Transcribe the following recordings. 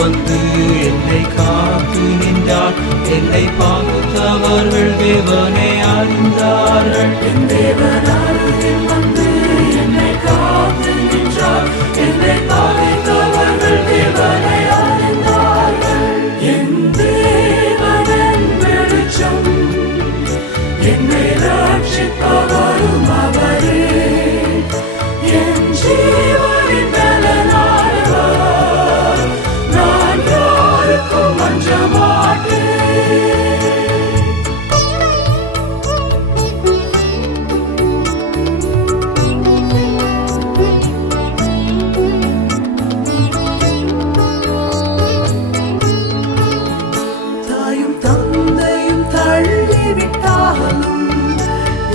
வந்து என்னை காத்து நின்றார். என்னை பார்த்தவர்கள் தேவனை அறிந்தார்கள். என் தேவன் அருகில் வந்து என்னை காத்து நின்றார். என்னை பார்த்தவர்கள் தேவனை அறிந்தார்கள். என் தேவன் வெளிச்சம், என்னை ரட்சிப்பவரும் அவரே. என் ஜீவனின் பலனானவர், நான் யாருக்கும் அஞ்ச மாட்டேன். தாயும் தந்தையும் தள்ளிவிட்டாலும்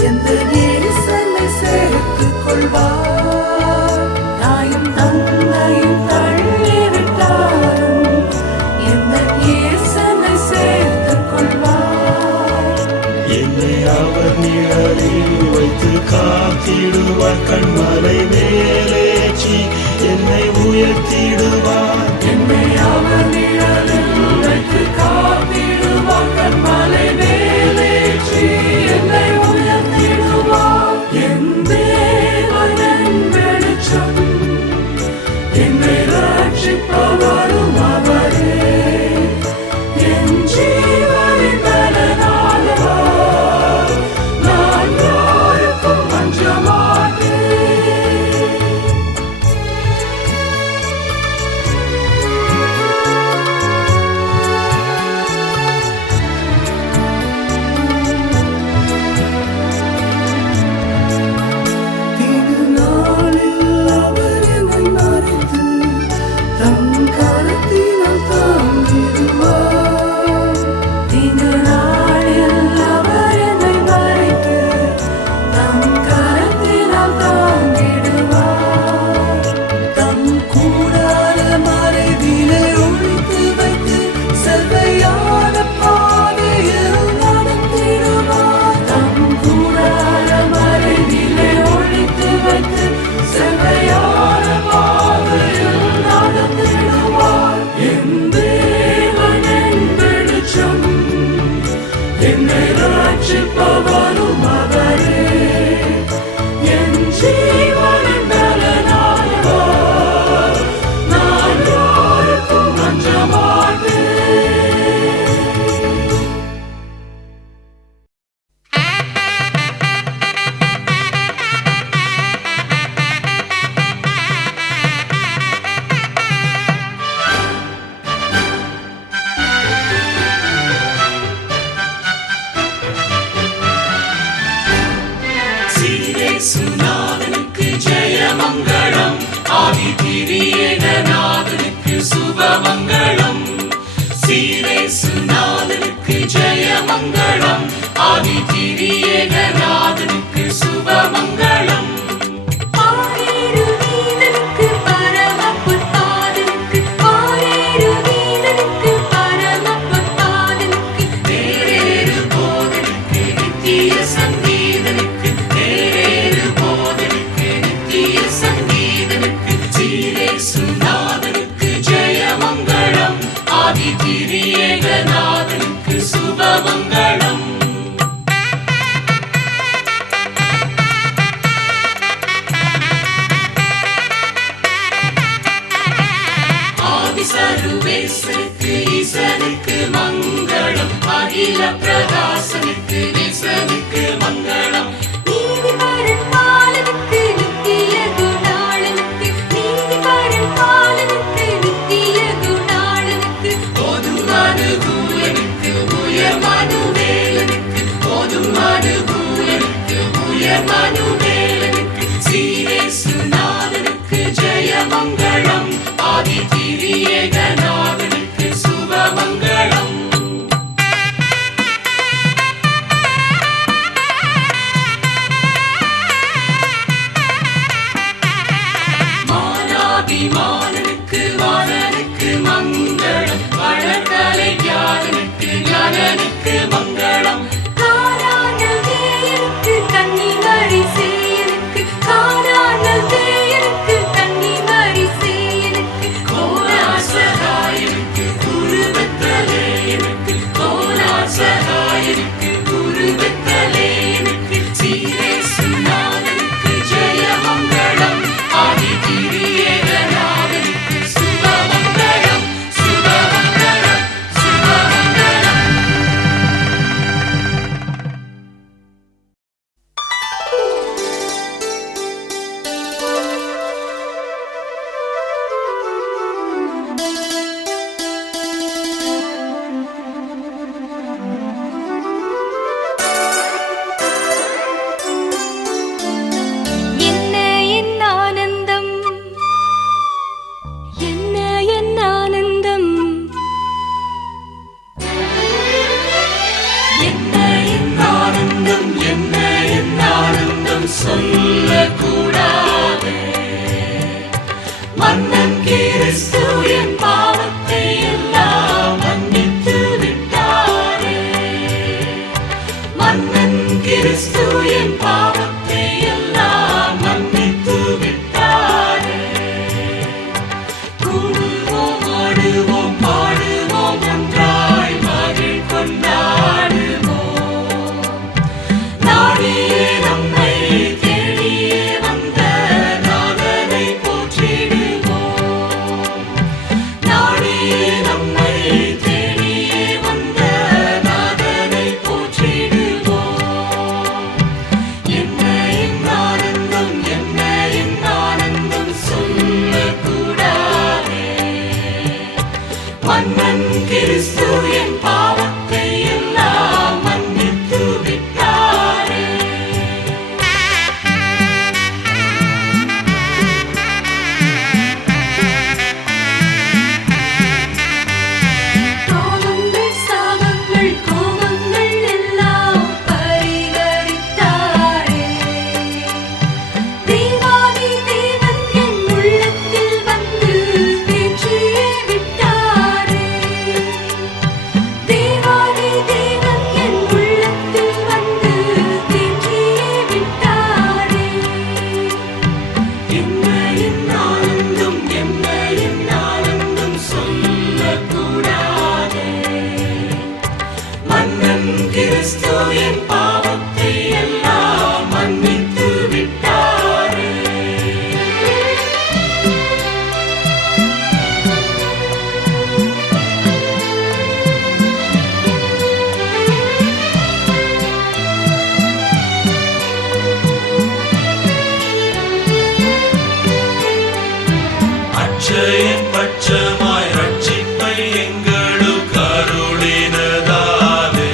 எந்த நேசனை சேர்த்துக் கொள்வார். தாயும் தந்தையும் தள்ளிவிட்டாலும் எந்த நேசனை சேர்த்துக் கொள்வார். என்னை அவர் நிழலில் வைத்து காத்திடுவார். கண்மலை மேலேற்றி என்னை உயர்த்திடுவார். என்னை அவர் நிழலில் வைத்து காத்திடுவார். கண்மலை மேலேற்றி என்னை உயர்த்திடுவார். என் தேவன் வெளிச்சம், என்னை ரட்சிப்பவரும் அவரே. என் ஜீவனின் பலனானவர், நான் யாருக்கும் அஞ்ச மாட்டேன். திருநாளில் அவர் என்னை மறைத்து தம் கரத்தினால் தாங்கிடுவார். திருநாளில் அவர் என்னை மறைத்து தம் கரத்தினால் தாங்கிடுவார். தம் கூடார மறைவிலே ஒழித்து வைத்து செவ்வையான பாதையில் நடத்திடுவார். தம் கூடார மறைவிலே ஒழித்து வைத்து செவ்வையான பாதையில் நடத்திடுவார். என் தேவனின் வெளிச்சம், என்னை ரட்சிப்பவரும் அவரே. என் ஜீவனின் பலனானவர், நான் யாருக்கும் அஞ்ச மாட்டேன். சீரேசுநாதனுக்கு ஜெயமங்களம், ஆதிதிரியேகநாதனுக்கு சுபமங்களம். சீரேசுநாதனுக்கு ஜெயமங்களம், ஆதிதிரியேகநாதனுக்கு சுபமங்களம். ஆரேரு வீரனுக்கு பரமபுத்தாதனுக்கு, ஆரேரு வீரனுக்கு பரமபுத்தாதனுக்கு, தேரேறு போதனுக்கு நித்திய சங்கீதனுக்கு, தேரேறு போதனுக்கு நித்திய சங்கீதனுக்கு. சீரேசுநாதனுக்கு ஜெயமங்களம், ஆதிதிரியேகநாதனுக்கு சுபமங்களம். ஆதிசருவேசனுக்கு ஈசனுக்கு மங்களம், அகில பிரகாசனுக்கு நேசனுக்கு மங்களம். நீதிபரன் பாலனுக்கு நித்திய குணாளனுக்கு, நீதிபரன் பாலனுக்கு நித்திய குணாளனுக்கு. போதும் அனுகூலனுக்கு உயர் மனுவேலனுக்கு, போதும் அனுகூலனுக்கு உயர் மனுவேலனுக்கு. சீரேசுநாதனுக்கு ஜெயமங்களம், ஆதிதிரியேகநாதனுக்கு சுபமங்களம். கிறிஸ்து என் பாவத்தை எல்லாம் மன்னித்து விட்டாரே. அட்சயின் பட்சமாய் ரட்சிப்பை எங்களுக்கு அருளினதாலே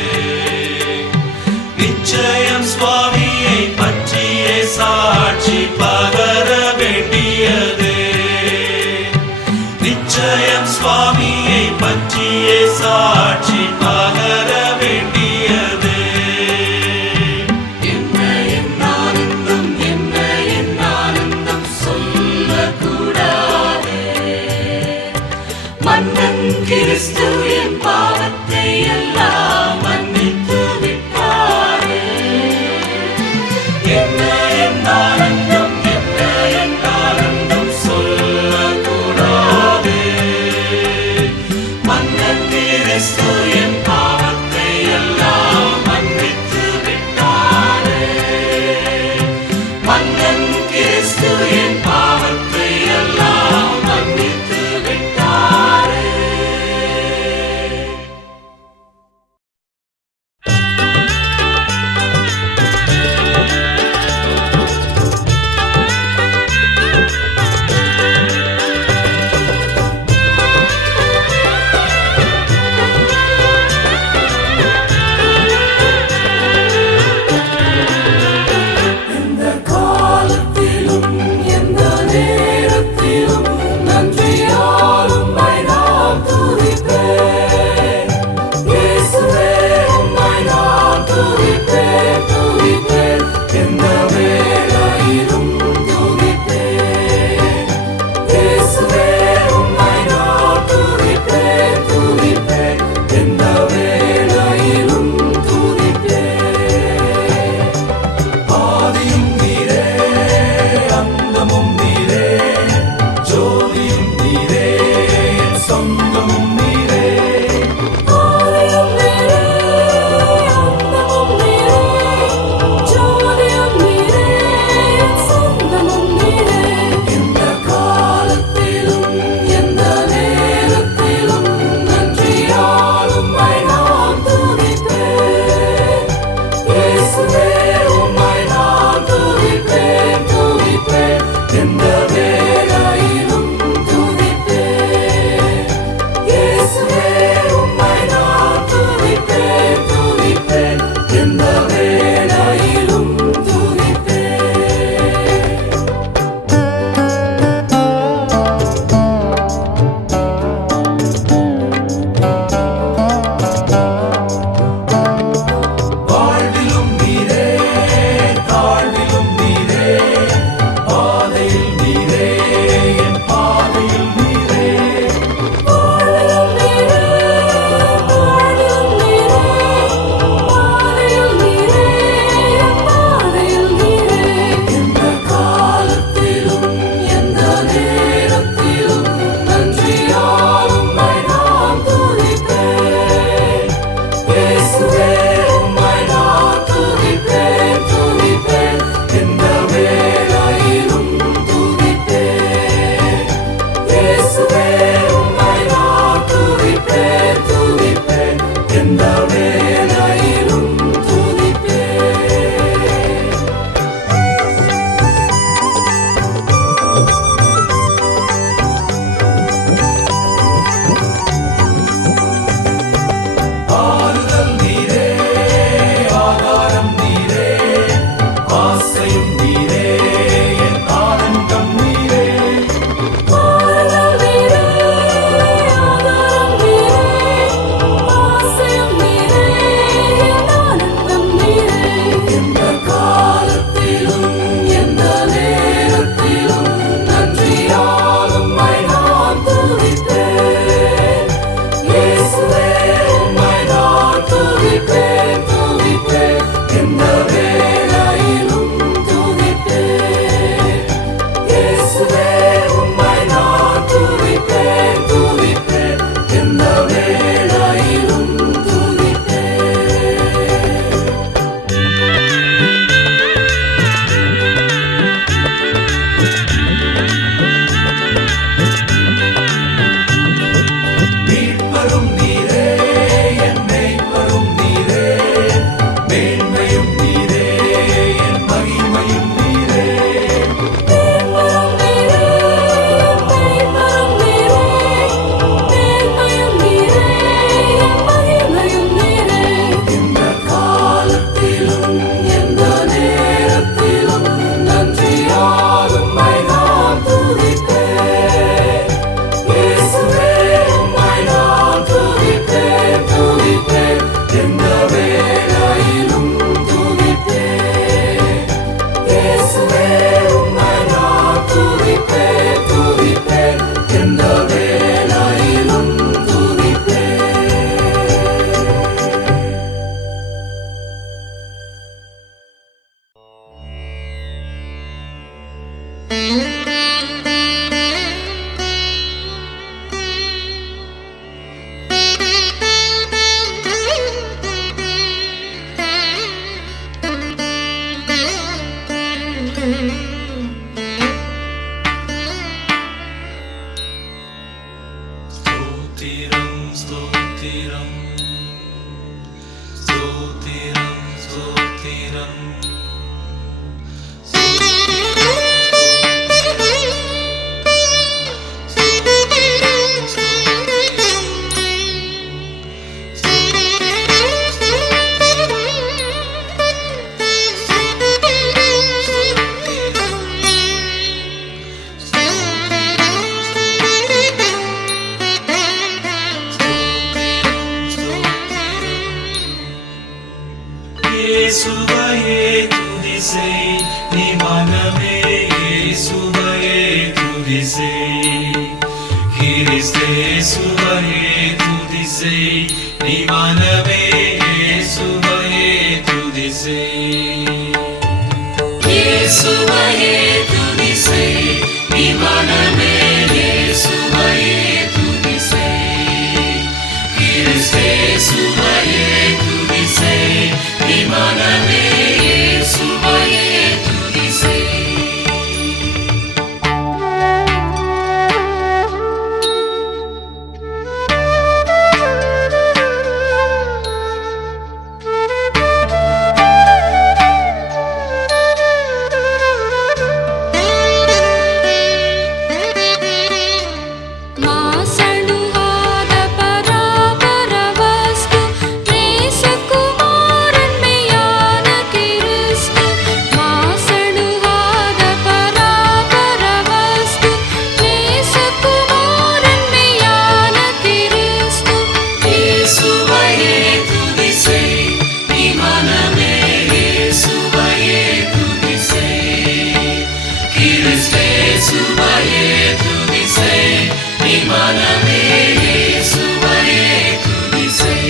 ஸ்தோத்திரம். இயேசுவையே துதி செய், நீ மனமே இயேசுவையே துதி செய். கிறிஸ்தேசுவையே துதி செய், நீ மனமே இயேசுவையே துதி செய். இயேசுவையே துதி செய், நீ மனமே இயேசுவையே துதி செய். கிறிஸ்தேசுவையே துதி செய், நீ மனமே இயேசுவையே துதி செய். ಮಾಸಣುವಾದ ಪರಾಪರ ವಸ್ತು ನೇಸಕುಮಾರನ್ ಮೇಯಾನ ಕಿರಿಸ್ತು. ಮಾಸಣುವಾದ ಪರಾಪರ ವಸ್ತು ನೇಸಕುಮಾರನ್ ಮೇಯಾನ ಕಿರಿಸ್ತು. இயேசுவையே துதி செய், நீ மனமே இயேசுவையே துதி செய். கிறிஸ்தேசுவையே துதி செய், நீ மனமே இயேசுவையே துதி செய்.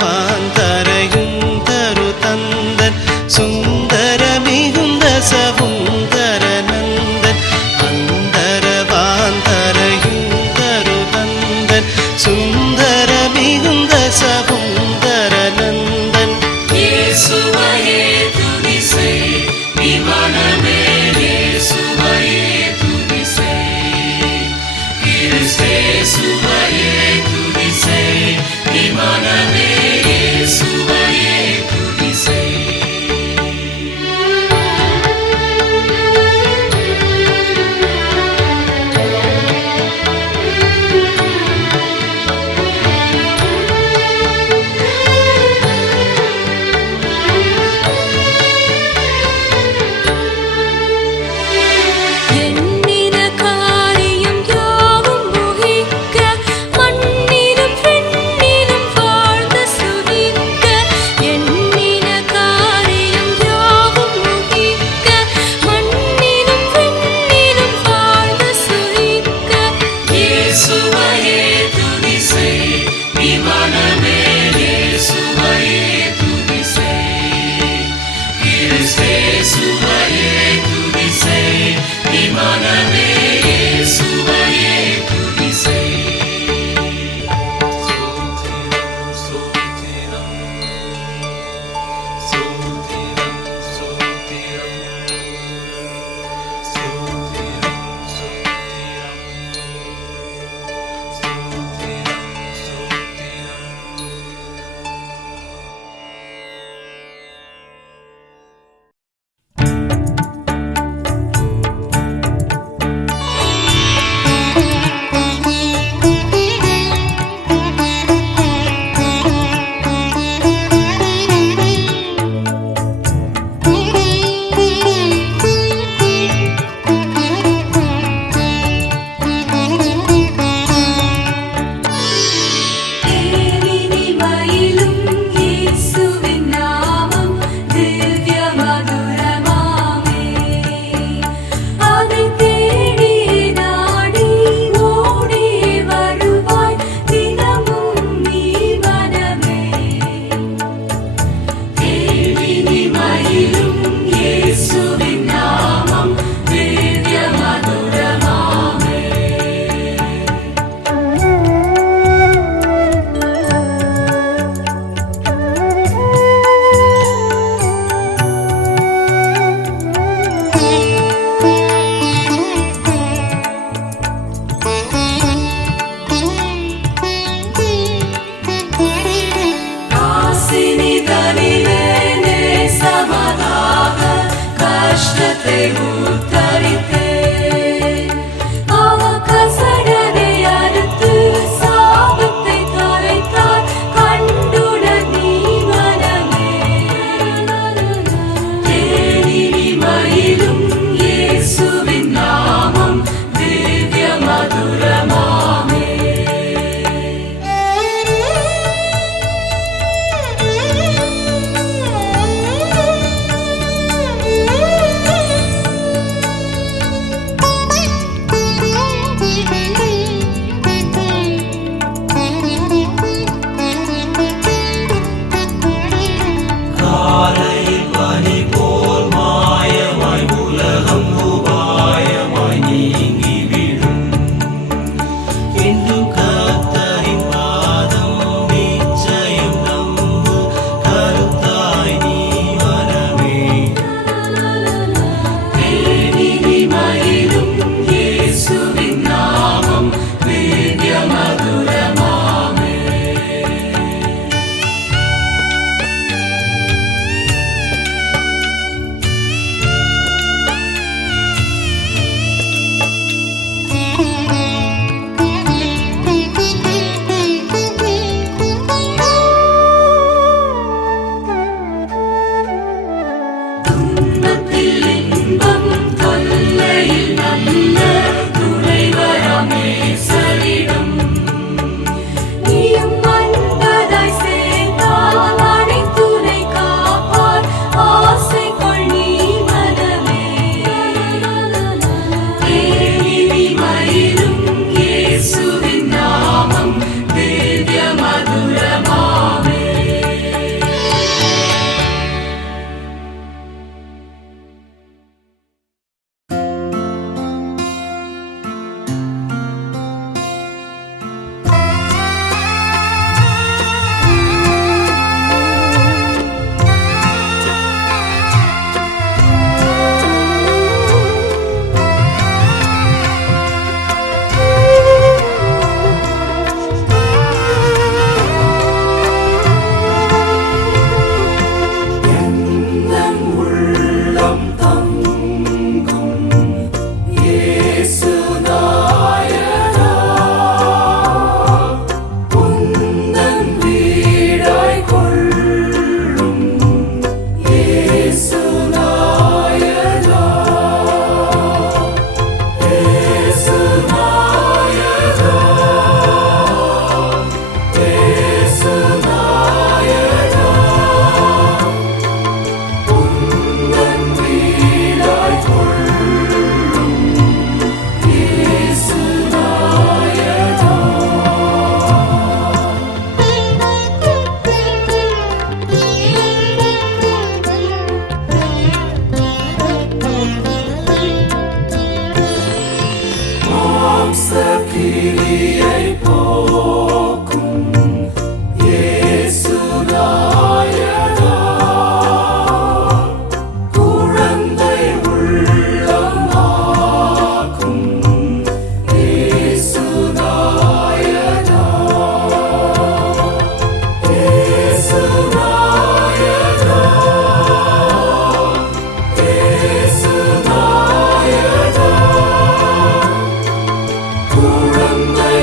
அந்தரவாந்தரையும் தரு தந்தன் சுந்தர மிகுந்த சவுந்தர நந்தன். அந்தரவாந்தரையும் தரு தந்தன் சுந்தர மிகுந்த சவுந்தர நந்தன். இயேசுவையே துதி செய், நீ மனமே இயேசுவையே துதி செய். கிறிஸ்தேசுவையே துதி செய், நீ மனமே இயேசுவையே துதி செய். எண்ணின காரியம் யாவும் முகிக்க கஷ்டத்தை உத்தரித்தே அவகசடரை அறுத்து சாபத்தை தொலைத்தார் கண்டுடன் நீ மனமே தேனினி மயிலும் இயேசுவின் நாமம் திவ்ய மதுரமாமே காலையில் பனி போல் மாயமாய் உலகம் உபாயமாய் நீங்கிவிடும் இன்று கர்த்தரின் பாதம் நிச்சயம் நம்பு கருத்தாய் நீ மனமே தேனினி மயிலும் இயேசுவின் நாமம் திவ்ய மதுரமாமே துன்பத்தில் இன்பம் தொல்லையில் நல்ல துணைவரமே சரிடம் நீயும் மன்பதாய் சேர்ந்தால் அனைத்துனை காப்பார் ஆசை கொள் நீ மனமே தேனினி மயிலும் இயேசுவின் நாமம் திவ்ய மதுரமாமே கிரியை போக்கும் இயேசு நாயகா குழந்தை உள்ளமாக்கும் இயேசு நாயகா இயேசு நாயகா இயேசு நாயகா குழந்தை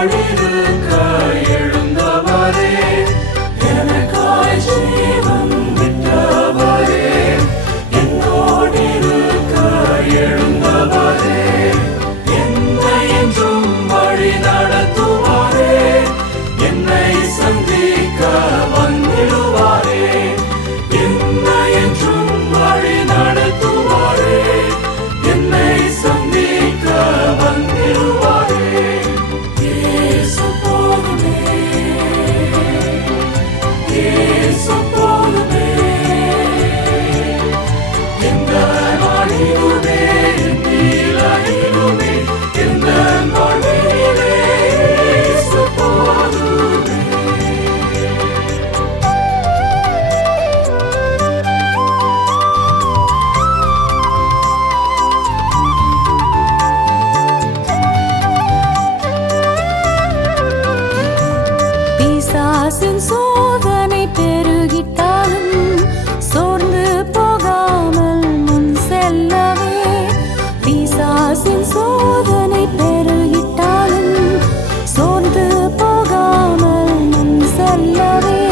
என்னோடிருக்க எழுந்தவரே, எனக்காய் ஜீவன் விட்டவரே, என்னோடிருக்க எழுந்தவரே, என்னை என்றும் வழி நடத்துவாரே, என்னை சந்திக்க வந்திடுவாரே, என்னை என்றும் வழி நடத்துவாரே, என்னை சந்திக்க வந்திடுவாரே. இயேசு போதுமே, இயேசு போதுமே, எந்த நாளிலுமே என் நிலையிலுமே எந்த வாழ்விலே இயேசு போதுமே. பிசாசின் சோதனை பெருகிட்டாலும் சோர்ந்து போகாமல் முன் செல்லவே. பிசாசின் சோதனை பெருகிட்டாலும் சோர்ந்து போகாமல் முன் செல்லவே.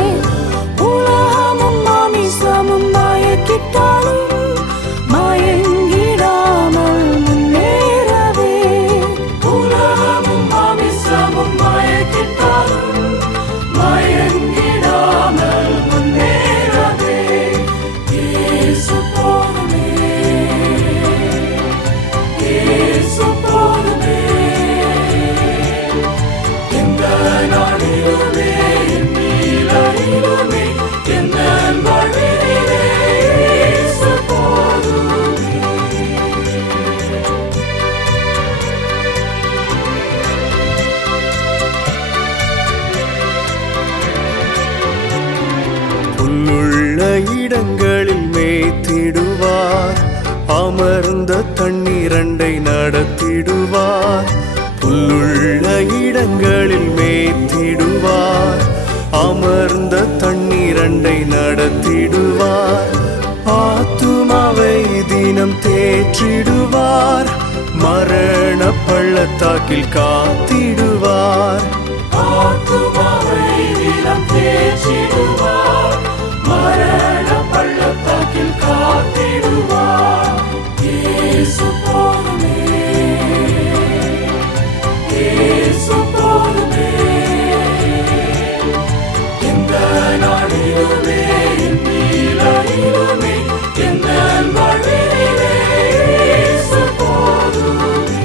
உலகமும் மாமிசமும் மயக்கிட்டாலும் மயங்கிடாமல் முன்னேறவே. உலகமும் மாமிசமும் மயக்கிட்டாலும் மயங்கிடாமல் முன்னேறவே. இயேசு போதுமே, இயேசு போதுமே, எந்த நாளிலுமே என் நிலையிலுமே எந்த வாழ்விலே இயேசு போதுமே. புல்லுள்ள இடங்களில் மேய்த்திடுவார், அமர்ந்த தண்ணீரண்டை நடத்திடுவார். புல்லுள்ள இடங்களில் மேய்த்திடுவார், அமர்ந்த தண்ணீரண்டை நடத்திடுவார். ஆத்துமாவை தினம் தேற்றிடுவார், மரண பள்ளத்தாக்கில் காத்திடுவார். ஆத்துமாவை தினம் தேற்றிடுவார், மரண பள்ளத்தாக்கில் காத்திடுவார். இயேசு போதுமே, இயேசு போதுமே, எந்த நாளிலுமே என் நிலையிலுமே எந்த வாழ்விலே இயேசு போதுமே.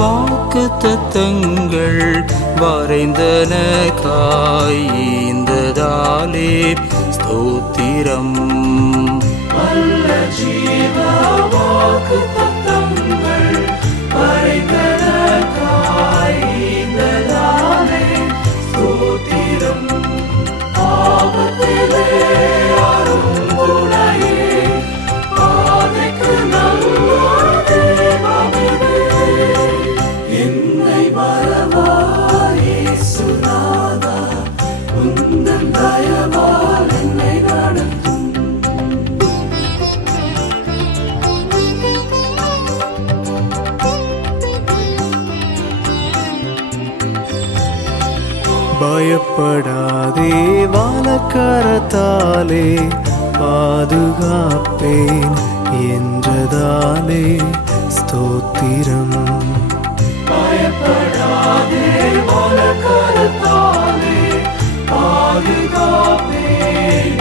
வாக்கு தத்தங்கள் வரைந்தனக்காய் ஈந்ததாலே ஸ்தோத்திரம். நல்ல ஜீவ வாக்கு தத்தங்கள் வரைந்தனக்காய் ஈந்ததாலே ஸ்தோத்திரம். ஆபத்திலே அரும் துணையே, பாதைக்கு நல்ல தேவனே. என்னை மறவாய் இயேசுநாதா, உந்தன் தயவால் என்னை நடத்தும். பயப்படாதே, வாலக்கரத்தாலே பாதுகாப்பேன் என்றதாலே ஸ்தோத்திரம். பயப்படாதே, வலக்கரத்தாலே பாதுகாப்பேன்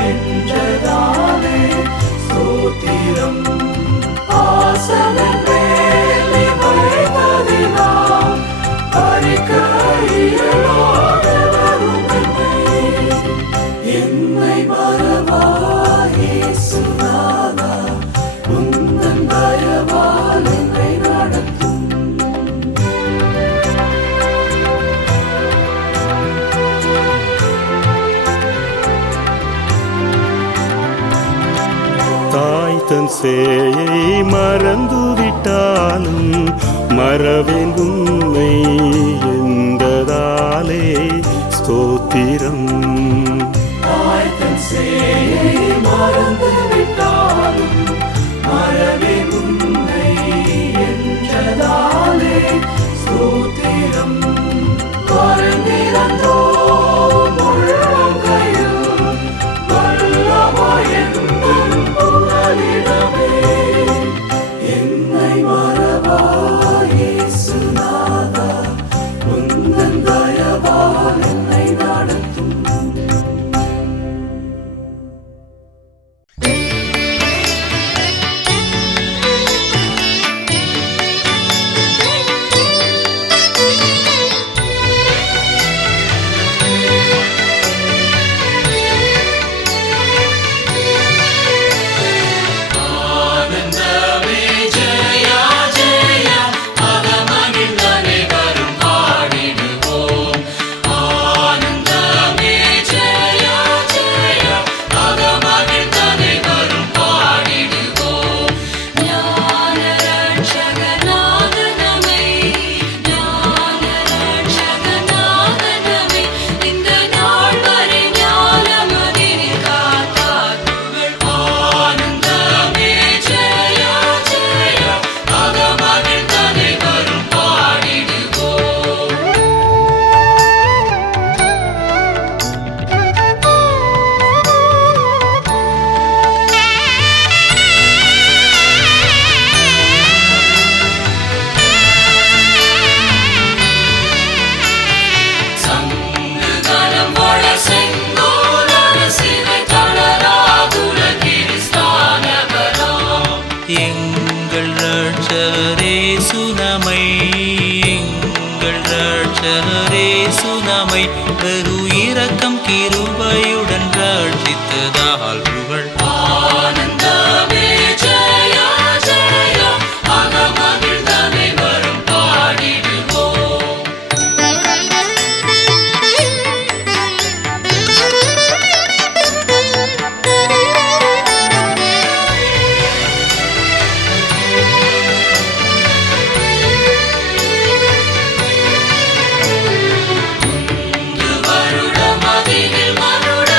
என்றதாலே ஸ்தோத்திரம். ஆசனம் மேலே வைத்ததினால் பறிக்க இயலாதவரும் என்னை மறவாய் இயேசுநாதா, உந்தன் தயவால் என்னை நடத்தும். தாய் தன் சேயை மறந்துவிட்டாலும் மறவேன் உன்னை என்றதாலே ஸ்தோத்திரம். தாய் தன் சேயை மறந்து விட்டாலும் மறவே உன்னை என்றதாலே ஸ்தோத்திரம். மறந்திருந்தோ உள்ளங்கையில் வல்லமையென்றும் புகலிடமே. என்னை மறவாய் இயேசுநாதா, உந்தன் தயவால் என்னை நடத்தும். ஆனந்தமே ஜெயா ஜெயா, அகமகிழ்ந்து அனைவரும் பாடிடுவோம். ஆனந்தமே ஜெயா ஜெயா, அகமகிழ்ந்து அனைவரும் பாடிடுவோம். ஞான ரட்சகநாதனமே, ஞான ரட்சகநாதனமே, இந்த நாள் வரை ஞானமதினில் காத்தார் புகழ். ஆனந்தமே ஜெயா ஜெயா, அகமகிழ்ந்து அனைவரும் பாடிடுவோம். சங்கு கரம் வள செங்கோல் அரசினை தளராதுல கிறிஸ்தானவராம். எங்கள் ரட்சகரே சுனமை, எங்கள் ரட்சகரே சுனமை, பெரு இரக்கம் கிருபையுடன் ரட்சித்ததால் புகழ். ஆனந்தமே ஜெயா ஜெயா, அகமகிழ்ந்து அனைவரும் பாடிடுவோம். வருடம் அதினில் மறுட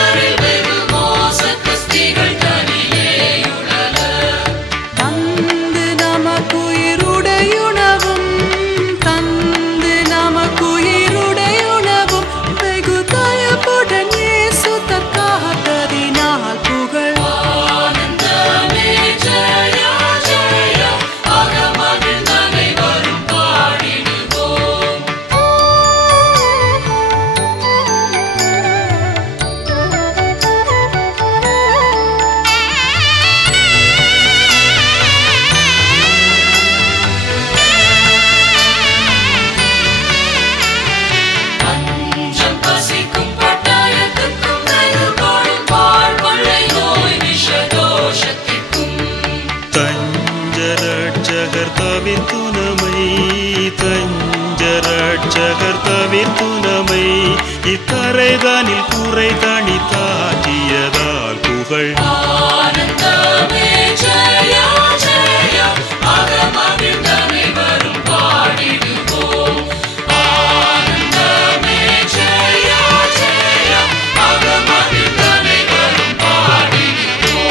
நெஞ்சரட்சகர் தவிர்த்துணமை இக்கரைதானில் குறை தனி தாக்கியதால் புகழ் ஆனந்தமே ஜெயா ஜெயா அகமகிழ்ந்தனை வரும் பாடிடுவோம் ஆனந்தமே ஜெயா ஜெயா அகமகிழ்ந்தனை வரும் பாடிடுவோம்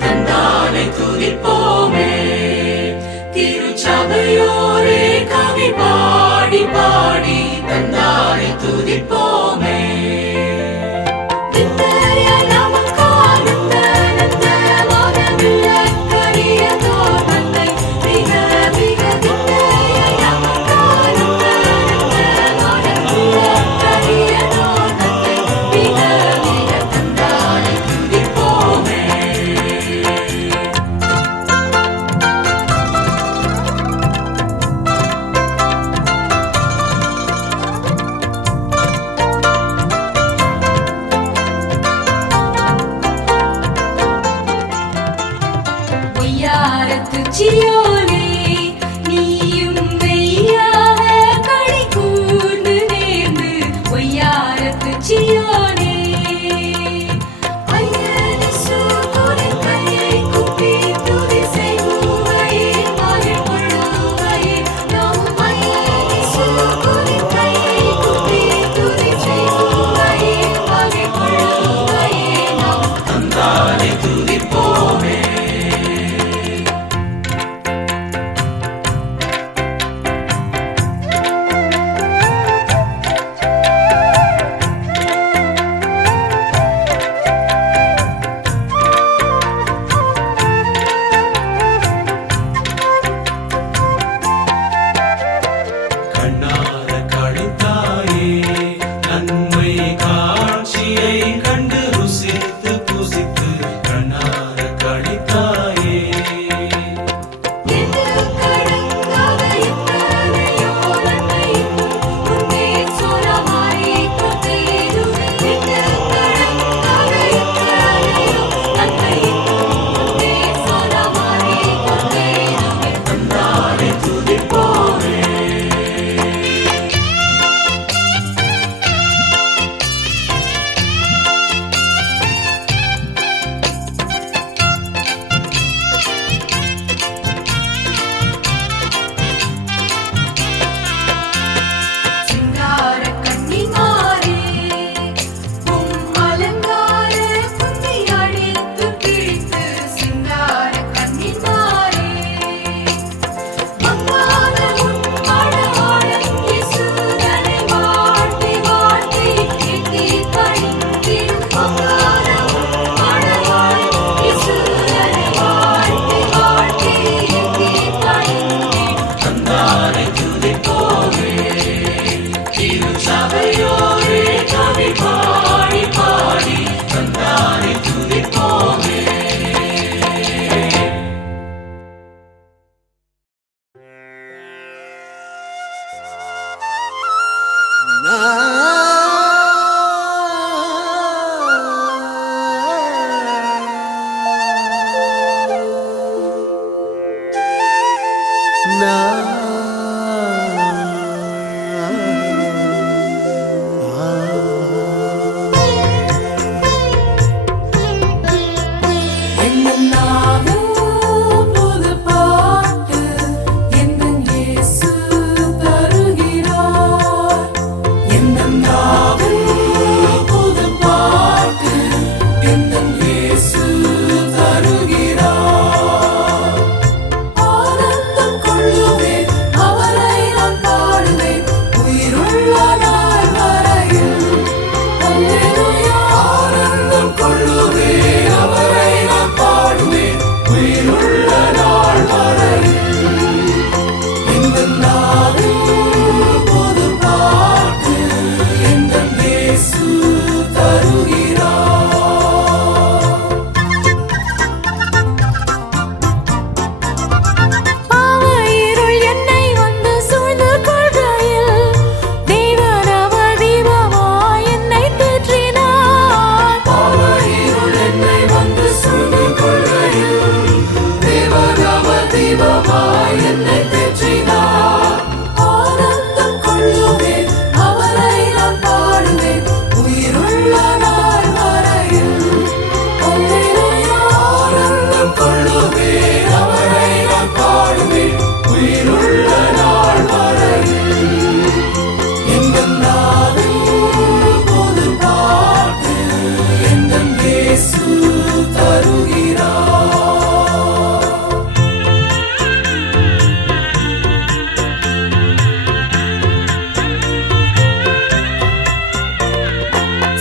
தந்தானை துதிப்போமே திருச்சபையோரே கவி பாடி பாடி தந்தானை துதிப்போமே சியோனே நீயும் மெய்யாக களி கூர்ந்து நேர்ந்து ஒய்யாரத்து சியோனே ஐயனசு கொலை கையை குப்பி துதி செய்வோயே மகிழ் கொள்ளுவையே நாம் ஐயனசு கொலை கையை குப்பி துதி செய்வோயே மகிழ் கொள்ளுவையே நாம் தந்தானை துதிப்போமே கண்ணார கழித்தாயே நன்மை காட்சியை கண்டு ருசித்து புசித்து கண்ணார கழித்தாயே தந்தானை துதிப்போமே சிங்கார கன்னிமாரே பொம்மலங்கார குந்தி அடித்து பிடித்து சிங்கார கன்னிமாரே மங்காத உன்மணவாளன் இயேசுதனை வாழ்த்தி வாழ்த்தி கீர்த்தி பணிந்திடும் மங்காத உன்மணவாளன் இயேசுதனை வாழ்த்தி வாழ்த்தி கீர்த்தி பணிந்திடும் தந்தானை துதிப்போமே திருச்சபையோரே கவி பாடி பாடி தந்தானை துதிப்போமே என்னும் நாவும் புது பாட்டு என்னும் இயேசு தருகிறார். என்னும் நாவும் புது பாட்டு என்னும் இயேசு தருகிறார். ஆனந்தம் கொள்ளுவேன் தீபமாய் என்னை தேற்றினார். ஆனந்தம் கொள்ளுவேன், அவரை நான் பாடுவேன், உயிருள்ள நாள் வரையில். அல்லேலூயா. ஆனந்தம் கொள்ளுவேன், அவரை நான் பாடுவேன், உயிருள்ள நாள் வரையில். எங்கள் நாவில் புது பாட்டு எங்கள் இயேசு தருகிறார்.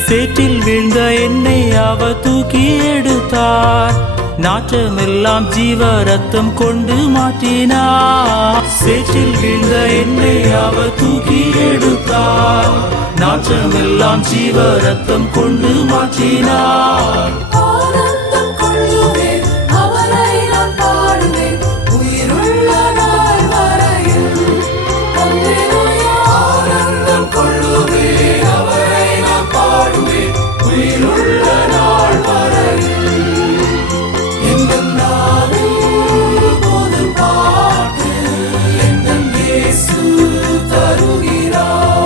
சேற்றில் வீழ்ந்த என்னை அவர் தூக்கி எடுத்தார். நாற்றமெல்லாம் ஜீவ ரத்தம் கொண்டு மாற்றினார். சேற்றில் வீழ்ந்த என்னை அவர் தூக்கி எடுத்தார். நாற்றமெல்லாம் ஜீவ ரத்தம் கொண்டு மாற்றினார். ஆனந்தம் கொள்ளுவேன், அவரை நான் பாடுவேன், உயிருள்ள நாள் வரையில். அல்லேலூயா. ஆனந்தம் கொள்ளுவேன், அவரை நான் பாடுவேன், உயிருள்ள நாள் வரையில். எங்கள் நாவில் புது பாட்டு எங்கள் இயேசு தருகிறார்.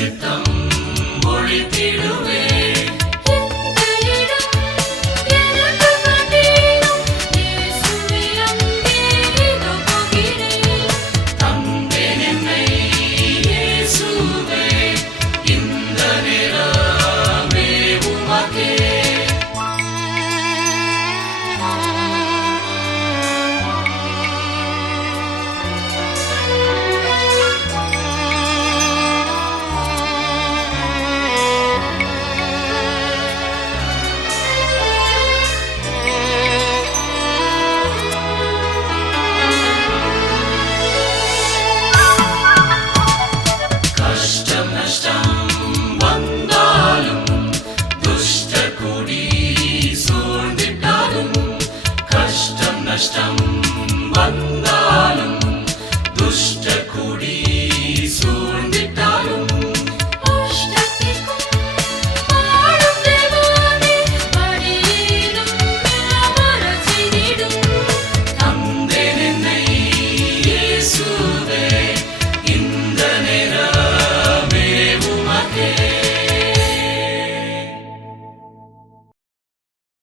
சித்தம்